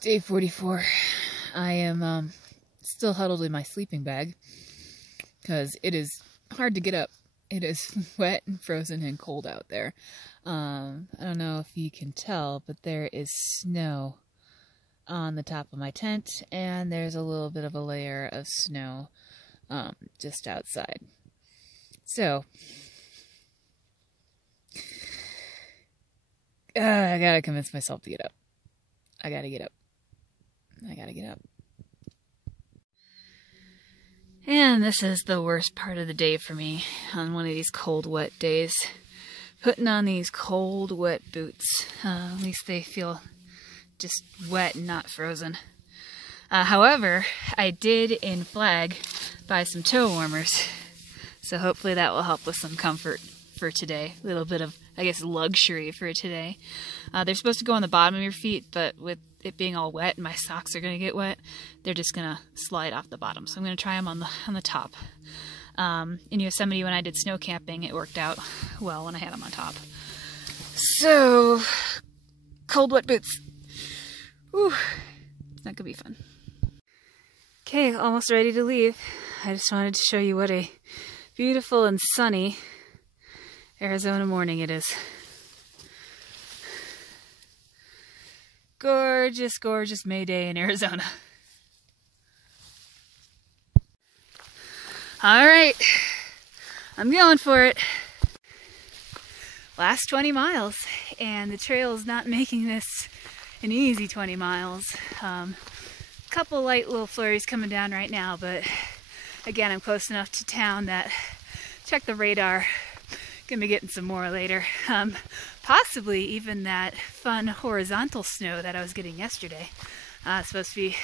Day 44. I am still huddled in my sleeping bag because it is hard to get up. It is wet and frozen and cold out there. I don't know if you can tell, but there is snow on the top of my tent, and there's a little bit of a layer of snow just outside. So, I gotta convince myself to get up. I gotta get up. And this is the worst part of the day for me on one of these cold, wet days. Putting on these cold, wet boots. At least they feel just wet and not frozen. However, I did in Flag buy some toe warmers. So hopefully that will help with some comfort for today. A little bit of, I guess, luxury for today. They're supposed to go on the bottom of your feet, but with it being all wet and my socks are going to get wet, they're just going to slide off the bottom. So I'm going to try them on the top. In Yosemite, when I did snow camping, it worked out well when I had them on top. So, cold, wet boots. Whew, that could be fun. Okay, almost ready to leave. I just wanted to show you what a beautiful and sunny Arizona morning it is. Gorgeous, gorgeous May Day in Arizona. Alright, I'm going for it. Last 20 miles, and the trail is not making this an easy 20 miles. Couple light little flurries coming down right now, but again, I'm close enough to town that check the radar. Gonna be getting some more later. Possibly even that fun horizontal snow that I was getting yesterday. Supposed to be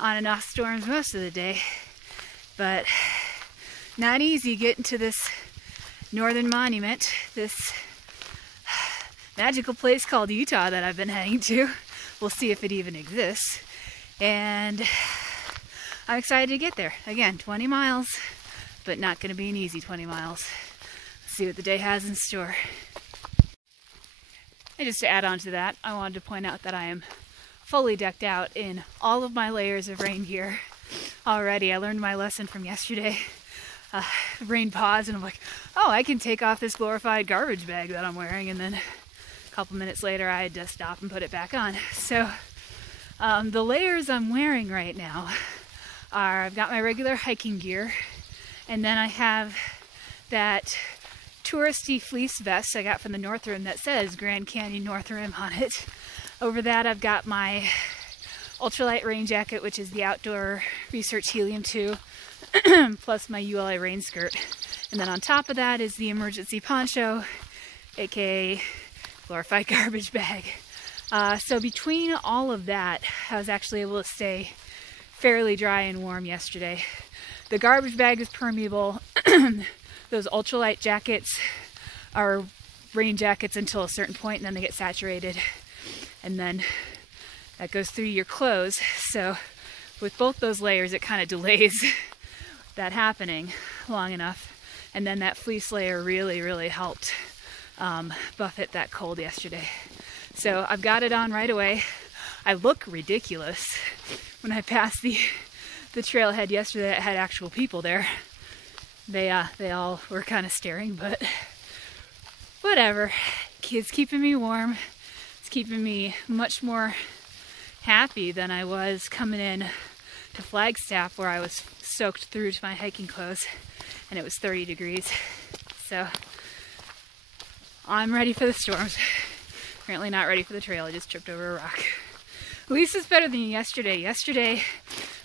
on and off storms most of the day, but not easy getting to this northern monument, this magical place called Utah that I've been heading to. We'll see if it even exists. And I'm excited to get there. Again, 20 miles, but not going to be an easy 20 miles. Let's see what the day has in store. And just to add on to that, I wanted to point out that I am fully decked out in all of my layers of rain gear already. I learned my lesson from yesterday. Rain paused and I'm like, oh, I can take off this glorified garbage bag that I'm wearing, and then a couple minutes later I had to stop and put it back on. So the layers I'm wearing right now are, I've got my regular hiking gear, and then I have that touristy fleece vest I got from the North Rim that says Grand Canyon North Rim on it. Over that I've got my ultralight rain jacket, which is the Outdoor Research Helium 2, plus my ULA rain skirt. And then on top of that is the emergency poncho, aka glorified garbage bag. So between all of that, I was actually able to stay fairly dry and warm yesterday. The garbage bag is permeable. Those ultralight jackets are rain jackets until a certain point, and then they get saturated. And then that goes through your clothes. So with both those layers, it kind of delays that happening long enough. And then that fleece layer really, really helped buffet that cold yesterday. So I've got it on right away. I look ridiculous. When I passed the trailhead yesterday that had actual people there, they all were kind of staring, but whatever. It's keeping me warm. It's keeping me much more happy than I was coming in to Flagstaff, where I was soaked through to my hiking clothes and it was 30 degrees. So I'm ready for the storms. Apparently not ready for the trail. I just tripped over a rock. At least it's better than yesterday. Yesterday,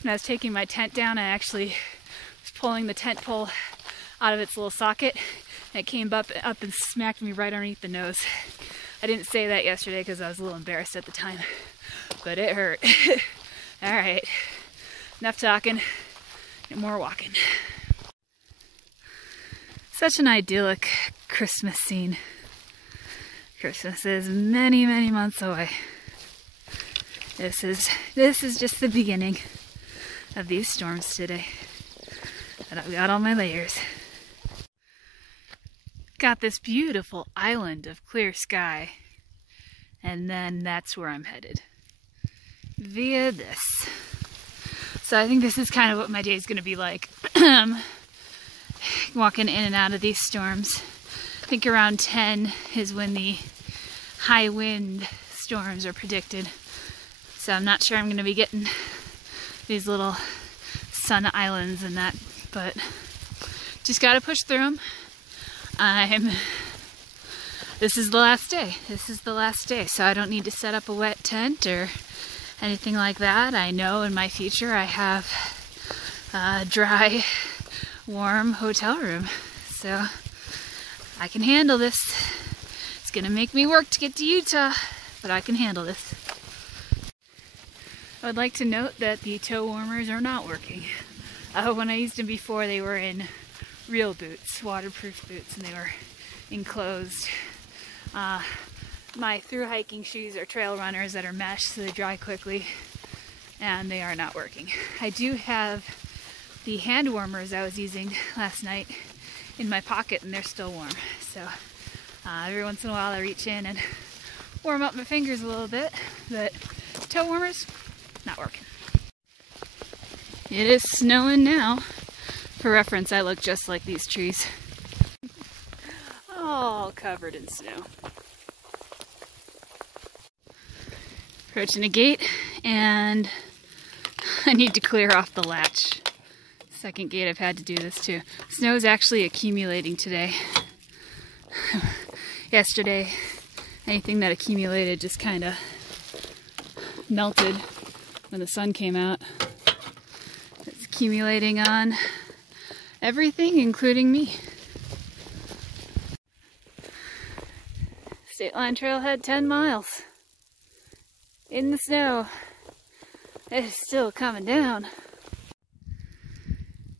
when I was taking my tent down, I actually was pulling the tent pole out of its little socket, and it came up and smacked me right underneath the nose. I didn't say that yesterday because I was a little embarrassed at the time, but it hurt. All right, enough talking, and more walking. Such an idyllic Christmas scene. Christmas is many, many months away. This is just the beginning of these storms today. But I've got all my layers. Got this beautiful island of clear sky, and then that's where I'm headed. via this. So I think this is kind of what my day is going to be like. Walking in and out of these storms. I think around 10 is when the high wind storms are predicted. So I'm not sure I'm going to be getting these little sun islands and that, but just got to push through them. This is the last day. This is the last day, so I don't need to set up a wet tent or anything like that. I know in my future I have a dry, warm hotel room, so I can handle this. It's gonna make me work to get to Utah, but I can handle this. I would like to note that the toe warmers are not working. When I used them before, they were in real boots, waterproof boots, and they were enclosed. My through hiking shoes are trail runners that are mesh, so they dry quickly, and they are not working. I do have the hand warmers I was using last night in my pocket, and they're still warm. So every once in a while I reach in and warm up my fingers a little bit, but toe warmers, not working. It is snowing now. For reference, I look just like these trees. All covered in snow. Approaching a gate, and I need to clear off the latch. Second gate I've had to do this too. Snow is actually accumulating today. Yesterday, anything that accumulated just kind of melted when the sun came out. It's accumulating on everything, including me. State Line Trailhead, 10 miles. In the snow. It is still coming down.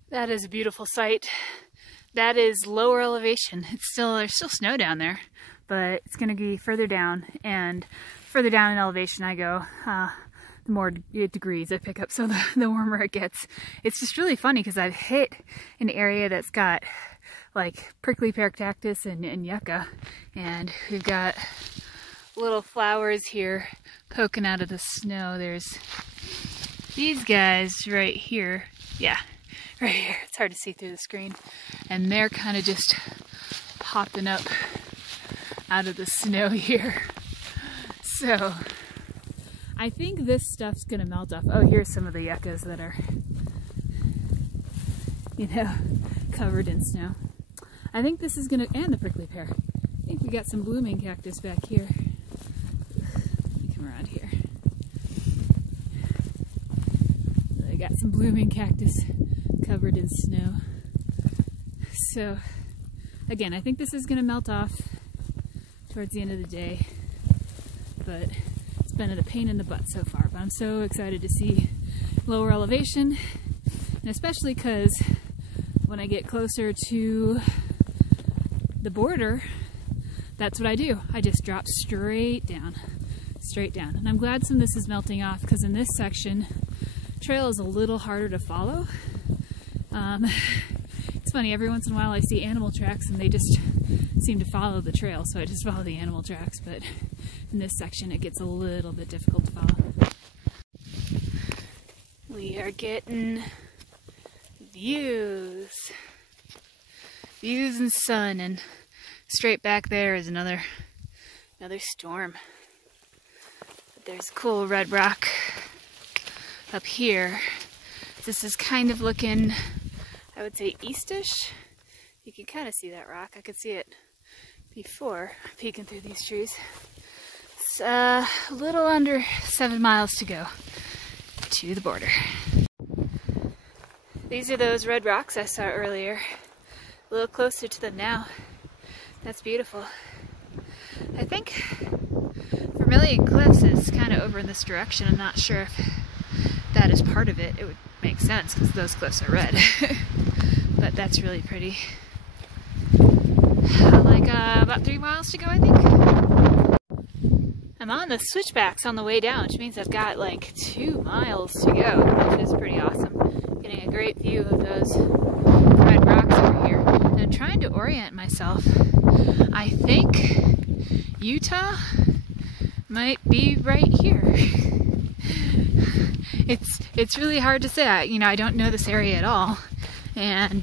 That is a beautiful sight. That is lower elevation. There's still snow down there, but it's gonna be further down, and further down in elevation I go, the more degrees I pick up, so the warmer it gets. It's just really funny because I've hit an area that's got like prickly pear cactus and yucca, and we've got little flowers here poking out of the snow. There's these guys right here. Yeah, right here. It's hard to see through the screen. And they're kind of just hopping up out of the snow here. So I think this stuff's gonna melt off. Oh, here's some of the yuccas that are, you know, covered in snow. I think this is gonna, and the prickly pear. I think we got some blooming cactus back here. Let me come around here. I got some blooming cactus covered in snow. So, again, I think this is gonna melt off towards the end of the day, but it's been a pain in the butt so far. But I'm so excited to see lower elevation, and especially because when I get closer to the border, that's what I do. I just drop straight down, straight down. And I'm glad some of this is melting off, because in this section, trail is a little harder to follow. It's funny, every once in a while I see animal tracks and they just seem to follow the trail, so I just follow the animal tracks, but in this section it gets a little bit difficult to follow. We are getting views. Views and sun, and straight back there is another storm. But there's a cool red rock up here. This is kind of looking, I would say, eastish. You can kind of see that rock. I could see it before peeking through these trees. It's a little under 7 miles to go to the border. These are those red rocks I saw earlier. A little closer to them now. That's beautiful. I think Vermilion Cliffs is kind of over in this direction. I'm not sure if that is part of it. It would make sense because those cliffs are red. But that's really pretty. Like about 3 miles to go, I think. I'm on the switchbacks on the way down, which means I've got like 2 miles to go, which is pretty awesome. Getting a great view of those red rocks over here. And I'm trying to orient myself. I think Utah might be right here. It's really hard to say. I don't know this area at all, and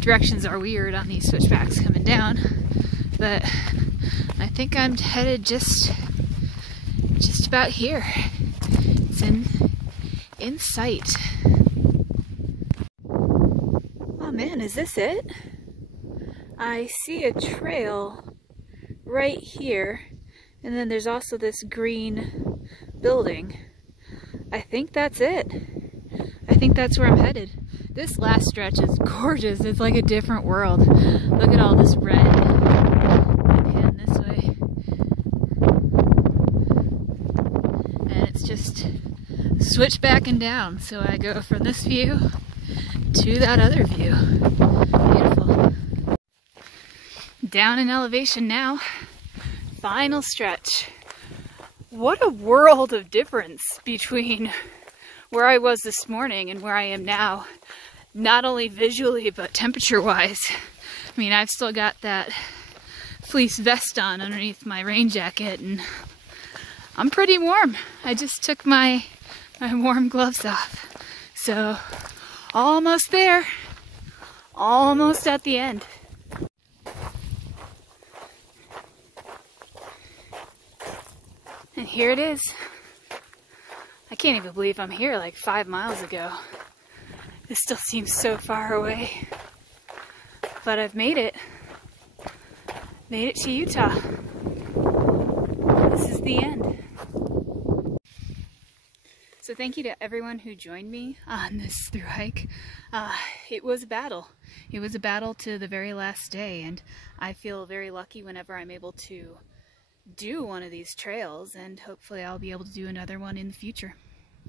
directions are weird on these switchbacks coming down. But I think I'm headed just about here. It's in sight. Oh man, is this it? I see a trail right here, and then there's also this green building. I think that's it. I think that's where I'm headed. This last stretch is gorgeous. It's like a different world. Look at all this red. I'm heading this way. And it's just switchbacking down. So I go from this view to that other view. Beautiful. Down in elevation now. Final stretch. What a world of difference between where I was this morning and where I am now. Not only visually, but temperature-wise. I mean, I've still got that fleece vest on underneath my rain jacket, and I'm pretty warm. I just took my warm gloves off. So, almost there. Almost at the end. And here it is. I can't even believe I'm here like 5 miles ago. This still seems so far away. But I've made it. Made it to Utah. This is the end. So thank you to everyone who joined me on this thru hike. It was a battle. It was a battle to the very last day, and I feel very lucky whenever I'm able to do one of these trails, and hopefully I'll be able to do another one in the future.